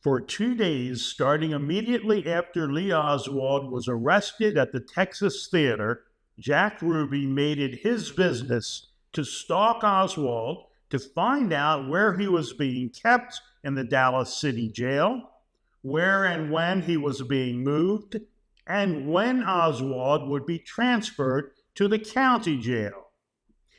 For 2 days, starting immediately after Lee Oswald was arrested at the Texas Theater, Jack Ruby made it his business to stalk Oswald to find out where he was being kept in the Dallas City jail, where and when he was being moved, and when Oswald would be transferred to the county jail.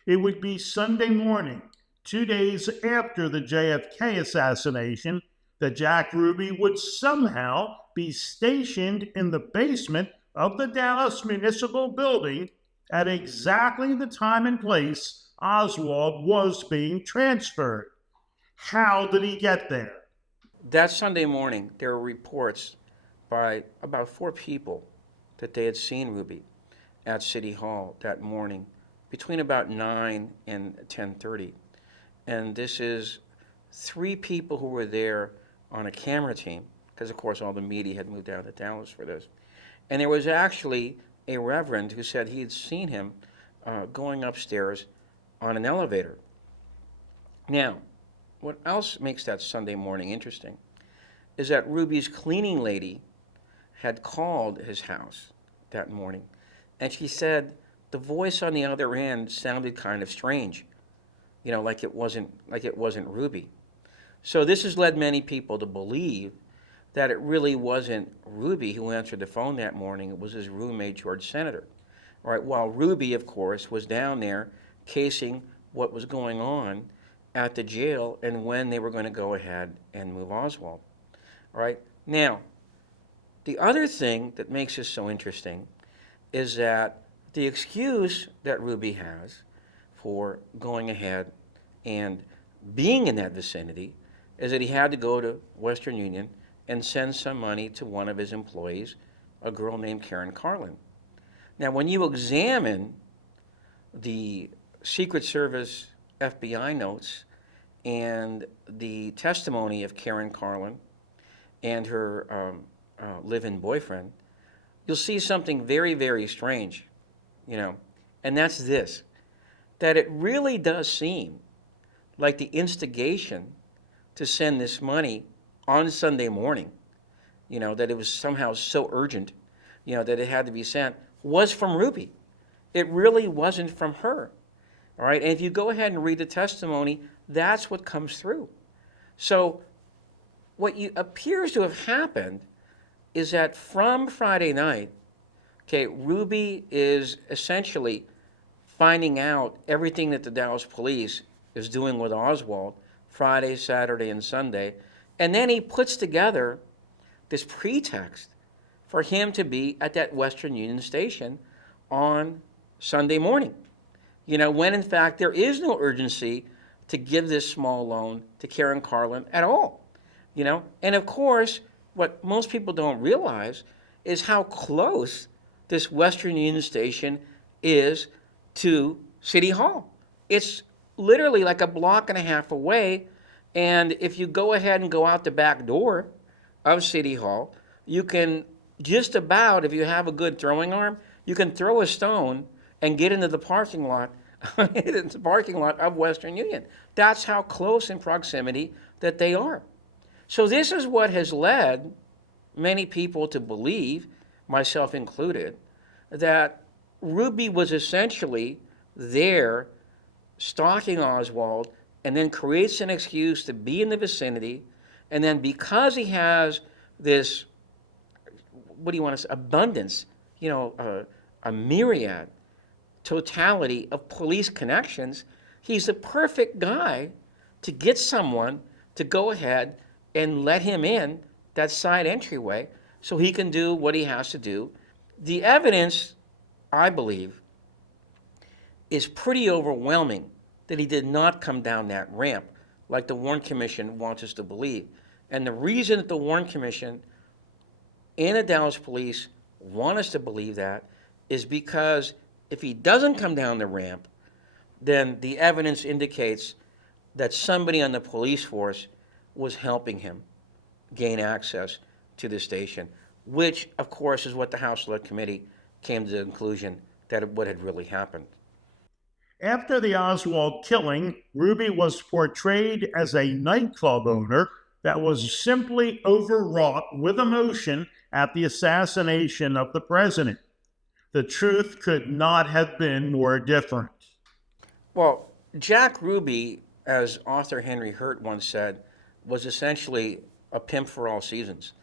It would be Sunday morning, 2 days after the JFK assassination, that Jack Ruby would somehow be stationed in the basement of the Dallas Municipal Building at exactly the time and place Oswald was being transferred. How did he get there? That Sunday morning, there were reports by about 4 people that they had seen Ruby at City Hall that morning between about 9 and 10:30. And this is 3 people who were there on a camera team, because of course all the media had moved down to Dallas for this. And there was actually a reverend who said he had seen him going upstairs on an elevator. Now, what else makes that Sunday morning interesting is that Ruby's cleaning lady had called his house that morning, and she said the voice on the other end sounded kind of strange, like it wasn't Ruby. So this has led many people to believe that it really wasn't Ruby who answered the phone that morning. It was his roommate, George Senator. All right, while Ruby, of course, was down there casing what was going on at the jail and when they were going to go ahead and move Oswald. All right, now, the other thing that makes this so interesting is that the excuse that Ruby has for going ahead and being in that vicinity is that he had to go to Western Union and send some money to one of his employees, a girl named Karen Carlin. Now, when you examine the Secret Service FBI notes and the testimony of Karen Carlin and her live-in boyfriend, you'll see something very, very strange, and that's this, that it really does seem like the instigation to send this money on Sunday morning, that it was somehow so urgent, that it had to be sent, was from Ruby. It really wasn't from her. All right, and if you go ahead and read the testimony, that's what comes through. So what appears to have happened is that from Friday night, Ruby is essentially finding out everything that the Dallas police is doing with Oswald Friday, Saturday, and Sunday, and then he puts together this pretext for him to be at that Western Union station on Sunday morning. When in fact there is no urgency to give this small loan to Karen Carlin at all. And of course, what most people don't realize is how close this Western Union station is to City Hall. It's literally like a block and a half away, and if you go ahead and go out the back door of City Hall, you can just about, if you have a good throwing arm, you can throw a stone and get into the parking lot of Western Union. That's how close in proximity that they are. So this is what has led many people to believe, myself included, that Ruby was essentially there stalking Oswald and then creates an excuse to be in the vicinity, and then because he has this, abundance, a myriad, totality of police connections, he's the perfect guy to get someone to go ahead and let him in that side entryway so he can do what he has to do. The evidence, I believe, is pretty overwhelming that he did not come down that ramp like the Warren Commission wants us to believe. And the reason that the Warren Commission and the Dallas police want us to believe that is because if he doesn't come down the ramp, then the evidence indicates that somebody on the police force was helping him gain access to the station, which, of course, is what the House Select Committee came to the conclusion that what had really happened. After the Oswald killing, Ruby was portrayed as a nightclub owner that was simply overwrought with emotion at the assassination of the president. The truth could not have been more different. Well, Jack Ruby, as author Henry Hurt once said, was essentially a pimp for all seasons.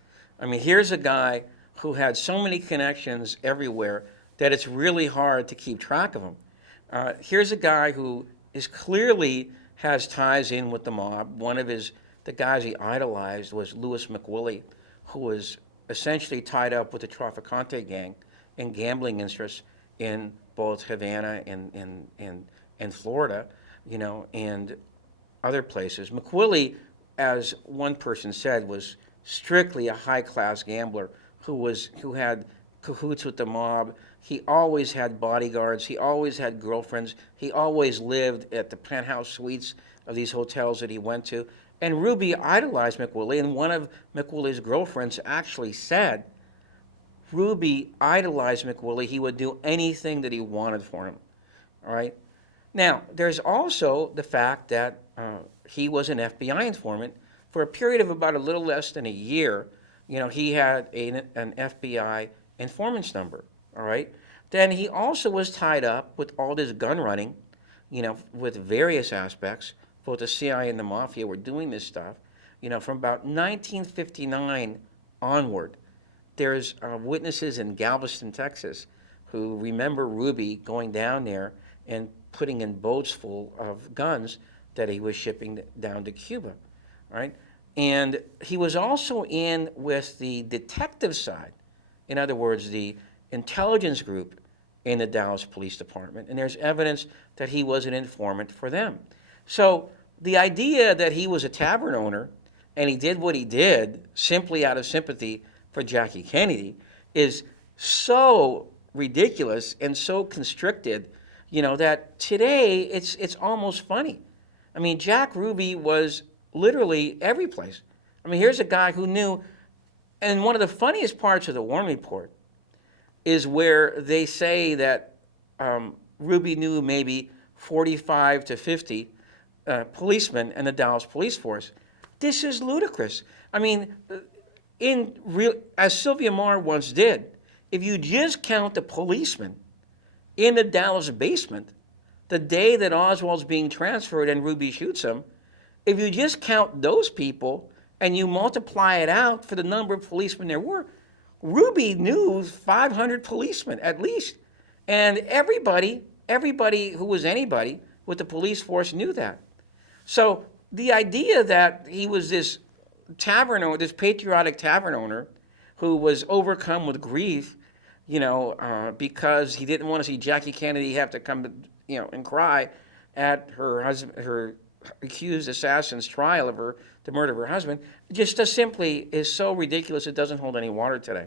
I mean, here's a guy who had so many connections everywhere that it's really hard to keep track of him. Here's a guy who is clearly has ties in with the mob. One of the guys he idolized was Louis McWillie, who was essentially tied up with the Traficante gang and gambling interests in both Havana and Florida, and other places. McWillie, as one person said, was strictly a high-class gambler who had cahoots with the mob. He always had bodyguards. He always had girlfriends. He always lived at the penthouse suites of these hotels that he went to. And Ruby idolized McWillie, and one of McWillie's girlfriends actually said Ruby idolized McWillie. He would do anything that he wanted for him. All right. Now, there's also the fact that he was an FBI informant for a period of about a little less than a year. He had an FBI informant's number. All right. Then he also was tied up with all this gun running, with various aspects. Both the CIA and the Mafia were doing this stuff, from about 1959 onward. There's witnesses in Galveston, Texas, who remember Ruby going down there and putting in boats full of guns that he was shipping down to Cuba, right? And he was also in with the detective side, in other words, the intelligence group in the Dallas Police Department, and there's evidence that he was an informant for them. So the idea that he was a tavern owner and he did what he did simply out of sympathy for Jackie Kennedy is so ridiculous and so constricted, that today it's almost funny. I mean, Jack Ruby was literally every place. I mean, here's a guy who knew, and one of the funniest parts of the Warren Report is where they say that Ruby knew maybe 45 to 50 policemen in the Dallas police force. This is ludicrous. I mean, as Sylvia Meagher once did, if you just count the policemen in the Dallas basement, the day that Oswald's being transferred and Ruby shoots him, if you just count those people and you multiply it out for the number of policemen there were, Ruby knew 500 policemen at least. And everybody who was anybody with the police force knew that. So the idea that he was this tavern owner, this patriotic tavern owner who was overcome with grief, because he didn't want to see Jackie Kennedy have to come, and cry at her accused assassin's trial of the murder of her husband, just simply is so ridiculous it doesn't hold any water today.